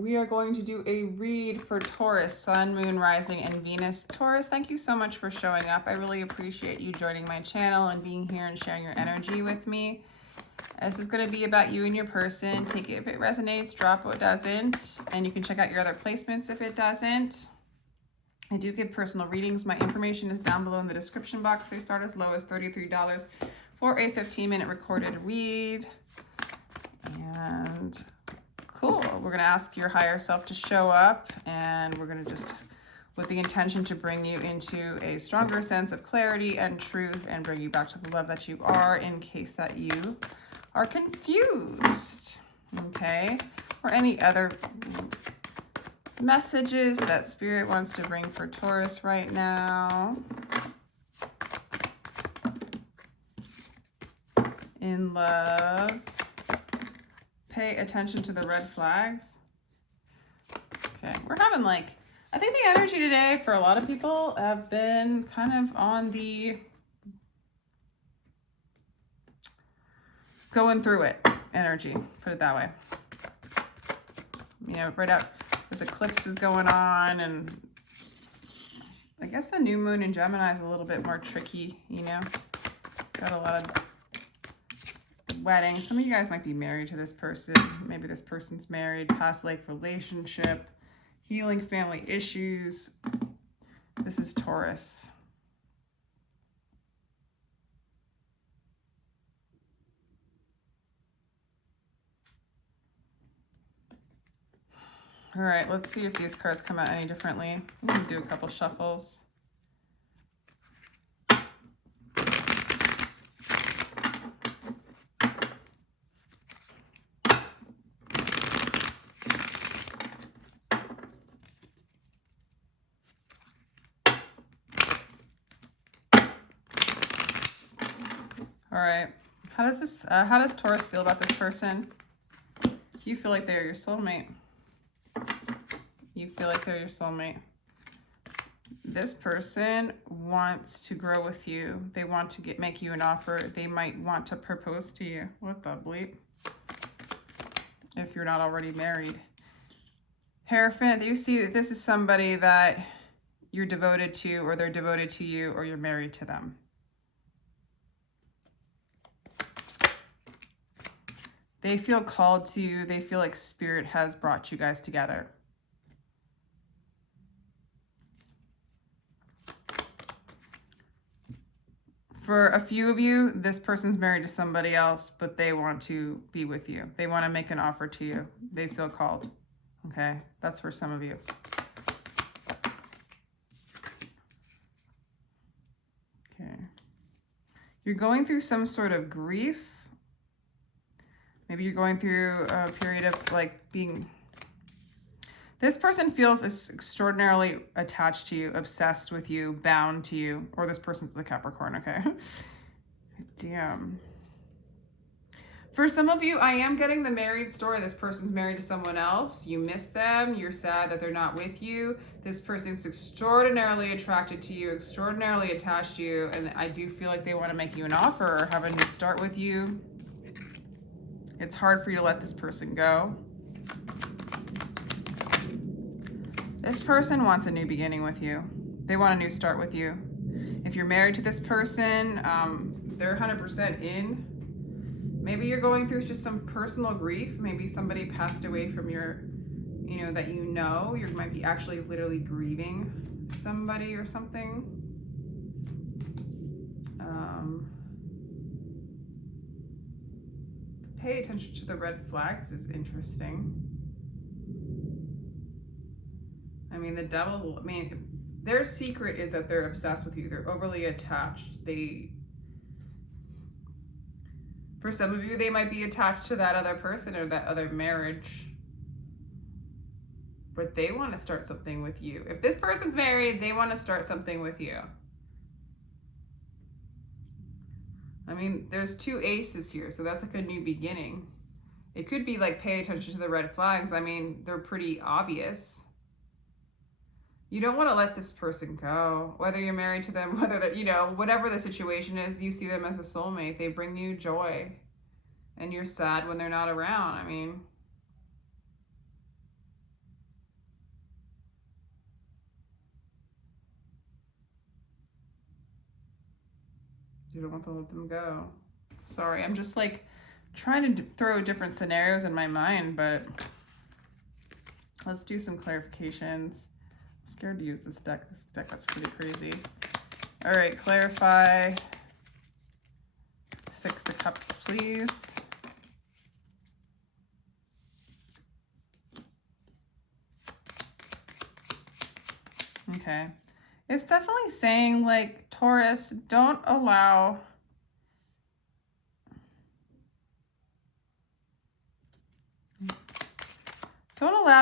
we are going to do a read for Taurus, Sun, Moon, Rising, and Venus. Taurus, thank you so much for showing up. I really appreciate you joining my channel and being here and sharing your energy with me. This is going to be about you and your person. Take it if it resonates, drop what doesn't, and you can check out your other placements if it doesn't. I do give personal readings. My information is down below in the description box. They start as low as $33 for a 15-minute recorded read. And cool. We're going to ask your higher self to show up, and we're going to just, with the intention to bring you into a stronger sense of clarity and truth and bring you back to the love that you are, in case that you are confused. Okay? Or any other messages that Spirit wants to bring for Taurus right now. In love. Pay attention to the red flags. Okay, we're having I think the energy today for a lot of people have been kind of on the going through it energy, put it that way. You know, right out, there's eclipses going on, and I guess the new moon in Gemini is a little bit more tricky, you know? Got a lot of weddings. Some of you guys might be married to this person. Maybe this person's married, past life relationship, healing family issues. This is Taurus. All right, let's see if these cards come out any differently. I'm going to do a couple shuffles. All right, how does Taurus feel about this person? You feel like they're your soulmate. You feel like they're your soulmate. This person wants to grow with you. They want to make you an offer. They might want to propose to you. What the bleep? If you're not already married. Hierophant, you see that this is somebody that you're devoted to, or they're devoted to you, or you're married to them. They feel called to you. They feel like Spirit has brought you guys together. For a few of you, this person's married to somebody else, but they want to be with you. They want to make an offer to you. They feel called. Okay, that's for some of you. Okay. You're going through some sort of grief. Maybe you're going through a period of being... This person feels extraordinarily attached to you, obsessed with you, bound to you. Or this person's a Capricorn, okay? Damn. For some of you, I am getting the married story. This person's married to someone else. You miss them. You're sad that they're not with you. This person's extraordinarily attracted to you, extraordinarily attached to you. And I do feel like they want to make you an offer or have a new start with you. It's hard for you to let this person go. This person wants a new beginning with you. They want a new start with you. If you're married to this person, they're 100% in. Maybe you're going through just some personal grief. Maybe somebody passed away from your, that you know. You might be actually literally grieving somebody or something. Pay attention to the red flags is interesting. I mean, the devil, their secret is that they're obsessed with you. They're overly attached. For some of you, they might be attached to that other person or that other marriage. But they want to start something with you. If this person's married, they want to start something with you. There's two aces here, so that's like a new beginning. It could be pay attention to the red flags. They're pretty obvious. You don't want to let this person go, whether you're married to them, whether that, whatever the situation is, you see them as a soulmate. They bring you joy, and you're sad when they're not around. You don't want to let them go. Sorry, I'm just like trying to throw different scenarios in my mind, but let's do some clarifications. I'm scared to use this deck. This deck that's pretty crazy. All right, clarify. 6 of Cups, please. Okay. It's definitely saying, like, Taurus, don't allow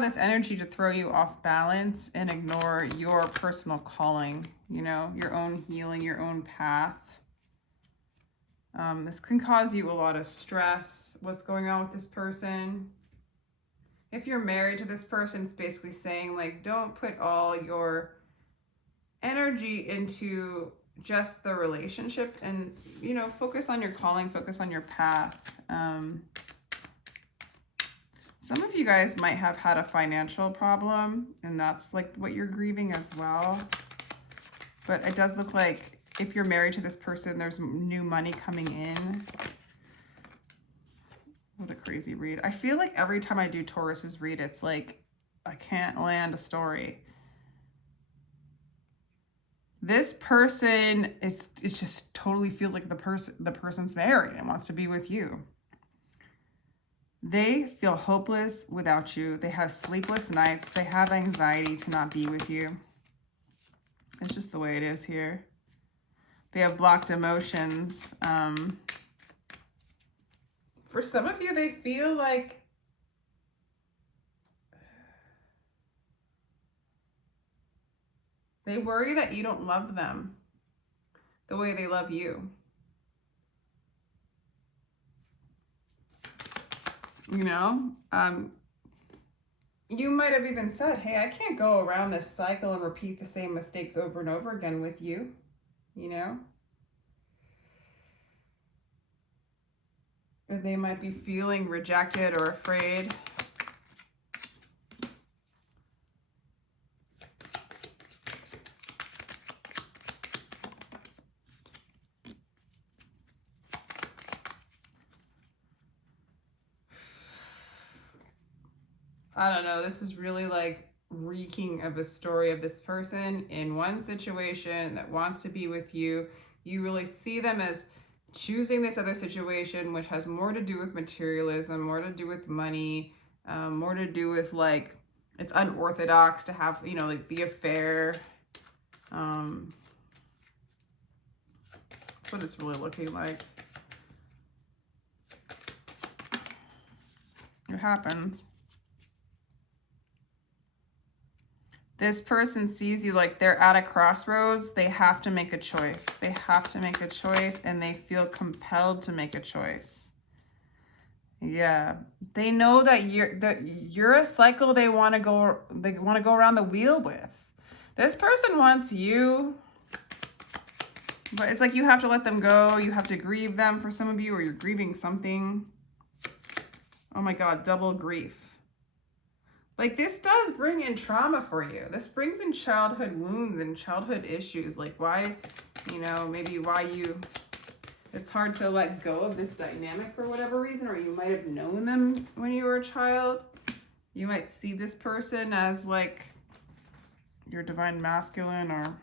this energy to throw you off balance and ignore your personal calling, you know, your own healing, your own path. This can cause you a lot of stress. What's going on with this person? If you're married to this person, it's basically saying, like, don't put all your energy into just the relationship and, you know, focus on your calling, focus on your path. Some of you guys might have had a financial problem, and that's like what you're grieving as well. But it does look like if you're married to this person, there's new money coming in. What a crazy read. I feel like every time I do Taurus's read, it's like I can't land a story. This person, it just totally feels like the person's married and wants to be with you. They feel hopeless without you. They have sleepless nights. They have anxiety to not be with you. It's just the way it is here. They have blocked emotions. For some of you, they feel like they worry that you don't love them the way they love you. You know, you might have even said, hey, I can't go around this cycle and repeat the same mistakes over and over again with you, you know? And they might be feeling rejected or afraid. I don't know, this is really like reeking of a story of this person in one situation that wants to be with you. You really see them as choosing this other situation, which has more to do with materialism, more to do with money, more to do with like, it's unorthodox to have, you know, like the affair. That's what it's really looking like. It happens. This person sees you like they're at a crossroads. They have to make a choice. They have to make a choice, and they feel compelled to make a choice. Yeah, they know that you're a cycle they want to go around the wheel with. This person wants you, but it's like you have to let them go. You have to grieve them for some of you, or you're grieving something. Oh my God, double grief. Like, this does bring in trauma for you. This brings in childhood wounds and childhood issues. Like, why, you know, maybe why it's hard to let go of this dynamic for whatever reason, or you might have known them when you were a child. You might see this person as like your divine masculine, or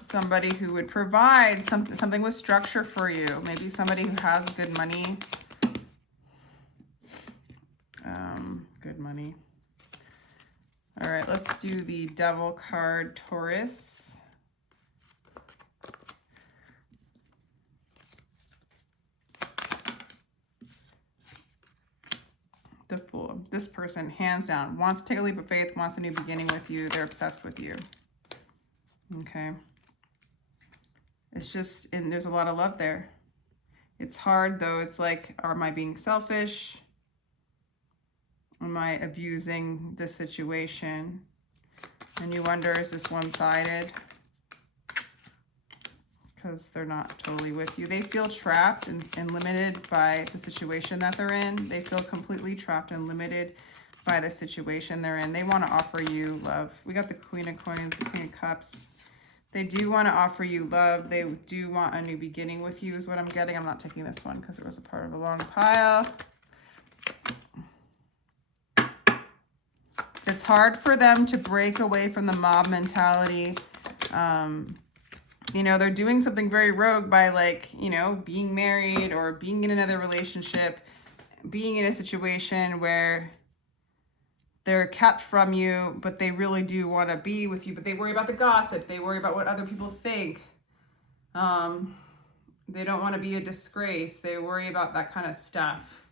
somebody who would provide something with structure for you. Maybe somebody who has good money. Good money. All right, let's do the Devil card, Taurus. The Fool. This person, hands down, wants to take a leap of faith, wants a new beginning with you. They're obsessed with you. Okay. It's just, and there's a lot of love there. It's hard though. It's like, am I being selfish? Am I abusing the situation? And you wonder, is this one-sided? Because they're not totally with you. They feel trapped and limited by the situation that they're in. They feel completely trapped and limited by the situation they're in. They want to offer you love. We got the Queen of Coins, the Queen of Cups. They do want to offer you love. They do want a new beginning with you is what I'm getting. I'm not taking this one because it was a part of a long pile. It's hard for them to break away from the mob mentality. You know, they're doing something very rogue by, like, you know, being married or being in another relationship, being in a situation where they're kept from you, but they really do want to be with you, but they worry about the gossip. They worry about what other people think. They don't want to be a disgrace. They worry about that kind of stuff.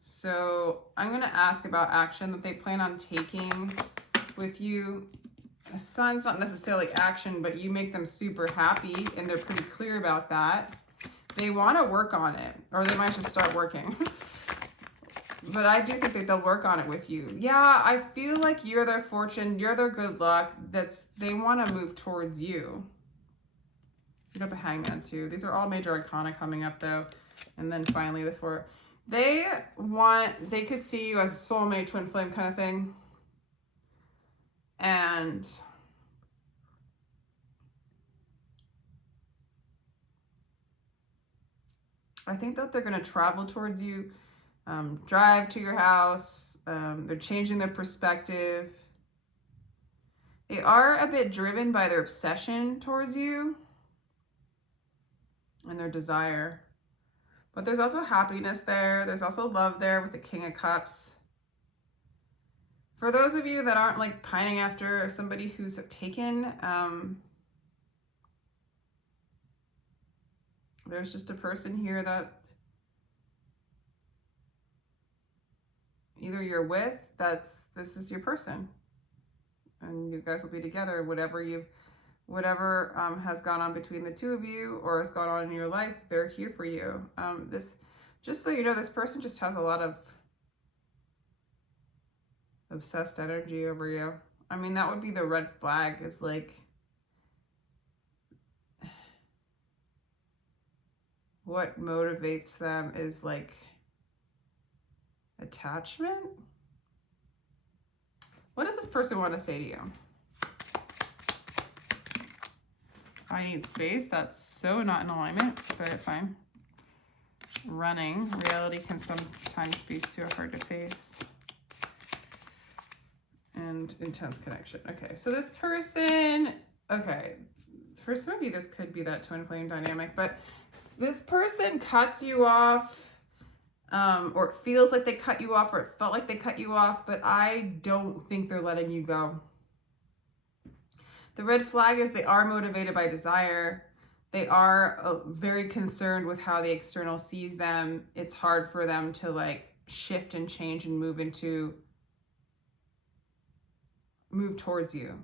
So I'm going to ask about action that they plan on taking with you. The sun's not necessarily action, but you make them super happy, and they're pretty clear about that. They want to work on it, or they might just start working. But I do think that they'll work on it with you. Yeah, I feel like you're their fortune, you're their good luck. They want to move towards you. You have a hangman too. These are all major arcana coming up though. And then finally the four. They could see you as a soulmate, twin flame kind of thing. And I think that they're going to travel towards you. Drive to your house. They're changing their perspective. They are a bit driven by their obsession towards you and their desire. But there's also happiness there. There's also love there with the King of Cups. For those of you that aren't like pining after somebody who's taken, there's just a person here that either you're with, this is your person, and you guys will be together. Whatever has gone on between the two of you or has gone on in your life, they're here for you. Just so you know, this person just has a lot of obsessed energy over you. I mean, that would be the red flag, is like, what motivates them is like attachment. What does this person want to say to you? I need space. That's so not in alignment, but fine. Running. Reality can sometimes be so hard to face. And intense connection. Okay, so this person, okay, for some of you, this could be that twin flame dynamic, but this person cuts you off, or it feels like they cut you off, or it felt like they cut you off, but I don't think they're letting you go. The red flag is they are motivated by desire. They are very concerned with how the external sees them. It's hard for them to like shift and change and move towards you.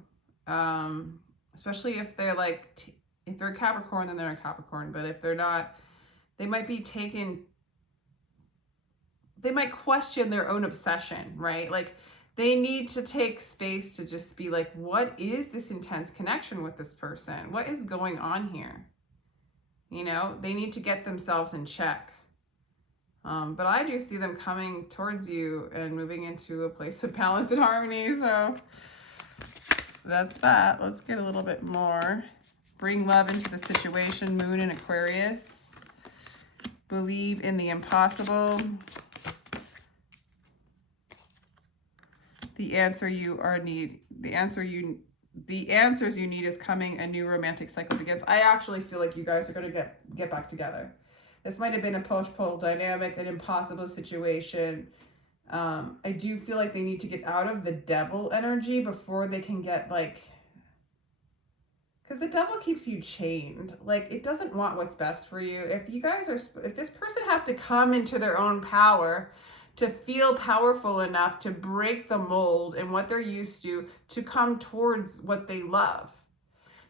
Especially if they're like, if they're a Capricorn, then they're a Capricorn. But if they're not, they might question their own obsession, right? Like they need to take space to just be like, what is this intense connection with this person? What is going on here? You know, they need to get themselves in check. But I do see them coming towards you and moving into a place of balance and harmony. So that's that. Let's get a little bit more. Bring love into the situation. Moon in Aquarius. Believe in the impossible. The answers you need is coming. A new romantic cycle begins. I actually feel like you guys are going to get back together. This might have been a push-pull dynamic, an impossible situation. I do feel like they need to get out of the devil energy before they can get like, because the devil keeps you chained. Like it doesn't want what's best for you. If this person has to come into their own power to feel powerful enough to break the mold and what they're used to come towards what they love.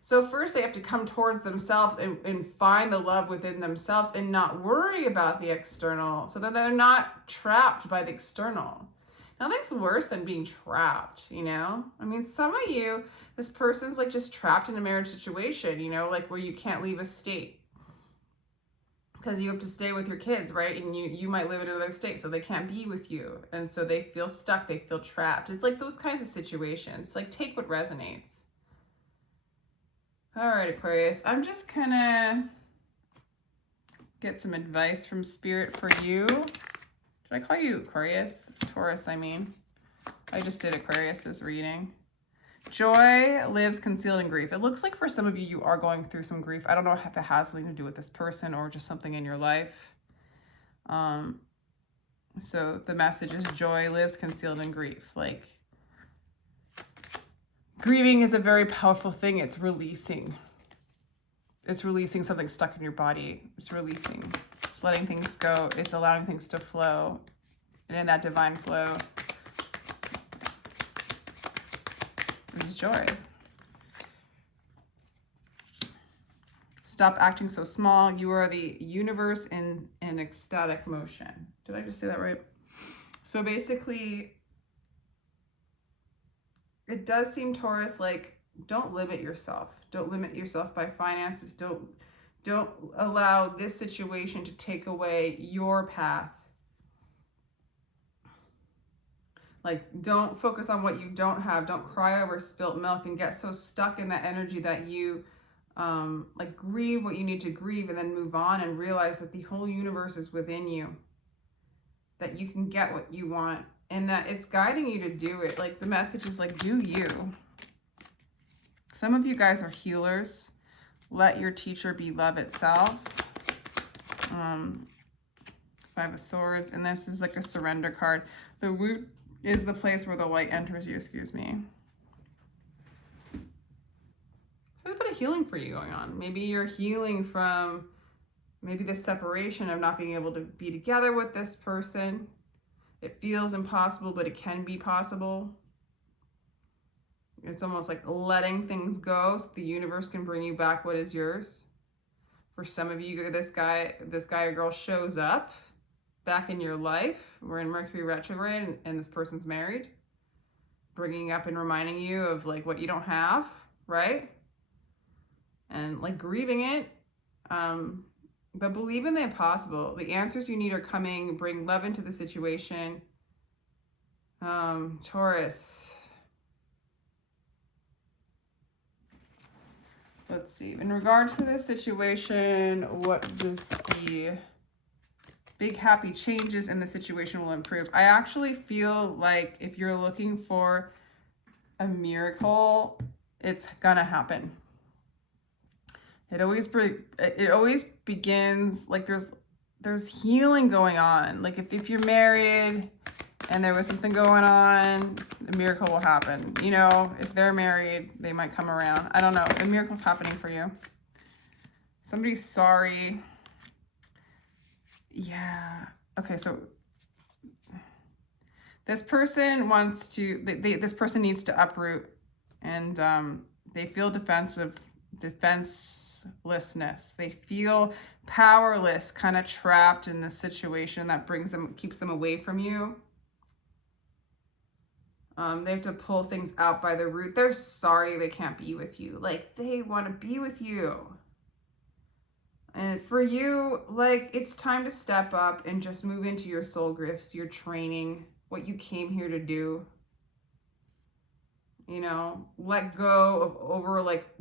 So first they have to come towards themselves and find the love within themselves and not worry about the external, so that they're not trapped by the external. Nothing's worse than being trapped, you know? I mean, some of you, this person's like just trapped in a marriage situation, you know, like where you can't leave a state because you have to stay with your kids, right? And you might live in another state, so they can't be with you. And so they feel stuck, they feel trapped. It's like those kinds of situations. Like take what resonates. All right, Aquarius, I'm just gonna get some advice from Spirit for you. Did I call you Aquarius? Taurus, I mean. I just did Aquarius's reading. Joy lives concealed in grief. It looks like for some of you, you are going through some grief. I don't know if it has something to do with this person or just something in your life. So the message is joy lives concealed in grief. Like, grieving is a very powerful thing. It's releasing. It's releasing something stuck in your body. It's releasing. It's letting things go. It's allowing things to flow. And in that divine flow is joy. Stop acting so small. You are the universe in ecstatic motion. Did I just say that right? So basically, it does seem, Taurus, like, don't limit yourself. Don't limit yourself by finances. Don't allow this situation to take away your path. Like, don't focus on what you don't have. Don't cry over spilt milk and get so stuck in that energy that you like grieve what you need to grieve and then move on and realize that the whole universe is within you. That you can get what you want and that it's guiding you to do it. Like, the message is like, do you. Some of you guys are healers. Let your teacher be love itself. Five of Swords. And this is like a surrender card. The root is the place where the light enters you, excuse me. There's a bit of healing for you going on. Maybe you're healing from maybe the separation of not being able to be together with this person. It feels impossible, but it can be possible. It's almost like letting things go so the universe can bring you back what is yours. For some of you, this guy or girl shows up back in your life. We're in Mercury retrograde and this person's married. Bringing up and reminding you of like what you don't have, right? And like grieving it. But believe in the impossible. The answers you need are coming. Bring love into the situation. Taurus. Let's see. In regards to this situation, what does the big happy changes in the situation will improve? I actually feel like if you're looking for a miracle, it's gonna happen. It always begins like there's healing going on. Like if you're married and there was something going on, a miracle will happen. You know, if they're married, they might come around. I don't know. A miracle's happening for you. Somebody's sorry. Yeah. Okay, so this person wants to, this person needs to uproot and they feel defenselessness. They feel powerless, kind of trapped in this situation that keeps them away from you. They have to pull things out by the root. They're sorry they can't be with you. Like, they want to be with you. And for you, like, it's time to step up and just move into your soul gifts, your training, what you came here to do. You know, let go of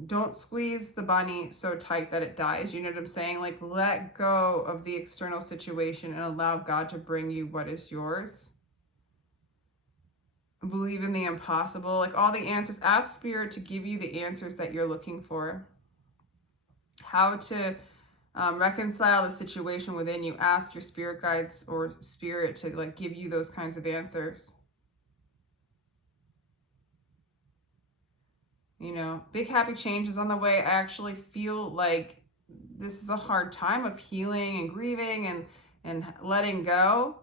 don't squeeze the bunny so tight that it dies. You know what I'm saying? Like, let go of the external situation and allow God to bring you what is yours. Believe in the impossible, like all the answers. Ask Spirit to give you the answers that you're looking for. How to reconcile the situation within you. Ask your spirit guides or Spirit to like give you those kinds of answers. You know, big happy change is on the way. I actually feel like this is a hard time of healing and grieving and letting go.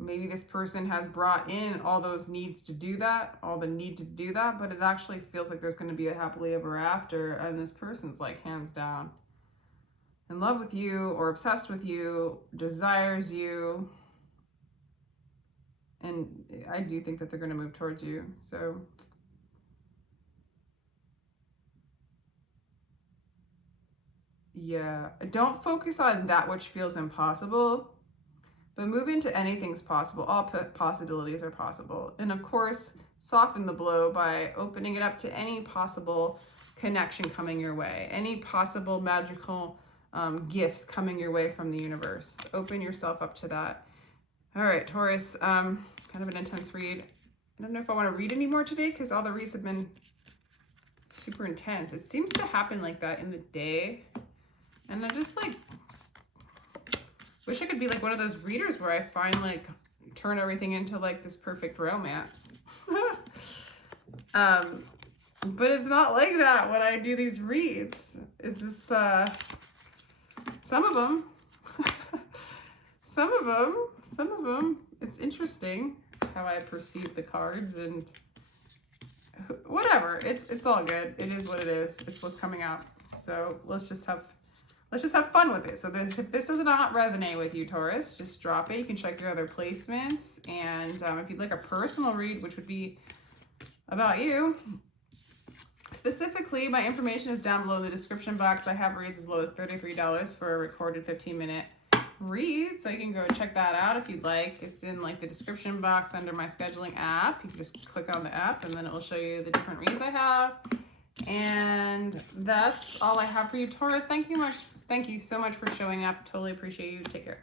Maybe this person has brought in all those needs to do that, all the need to do that, but it actually feels like there's going to be a happily ever after, and this person's like hands down in love with you or obsessed with you, desires you, and I do think that they're going to move towards you. So yeah, don't focus on that which feels impossible. But move into anything's possible. All possibilities are possible. And of course, soften the blow by opening it up to any possible connection coming your way, any possible magical gifts coming your way from the universe. Open yourself up to that. All right, Taurus, kind of an intense read. I don't know if I want to read any more today because all the reads have been super intense. It seems to happen like that in the day. And I just like wish I could be like one of those readers where I find like turn everything into like this perfect romance. But it's not like that when I do these reads. Is this some of them some of them it's interesting how I perceive the cards, and whatever, it's all good. It is what it is. It's what's coming out. So let's just have fun with it. So if this does not resonate with you, Taurus, just drop it. You can check your other placements, and if you'd like a personal read, which would be about you specifically, my information is down below in the description box. I have reads as low as $33 for a recorded 15-minute read, so you can go and check that out if you'd like. It's in like the description box under my scheduling app. You can just click on the app and then it will show you the different reads I have. And that's all I have for you, Taurus. Thank you so much for showing up. Totally appreciate you. Take care.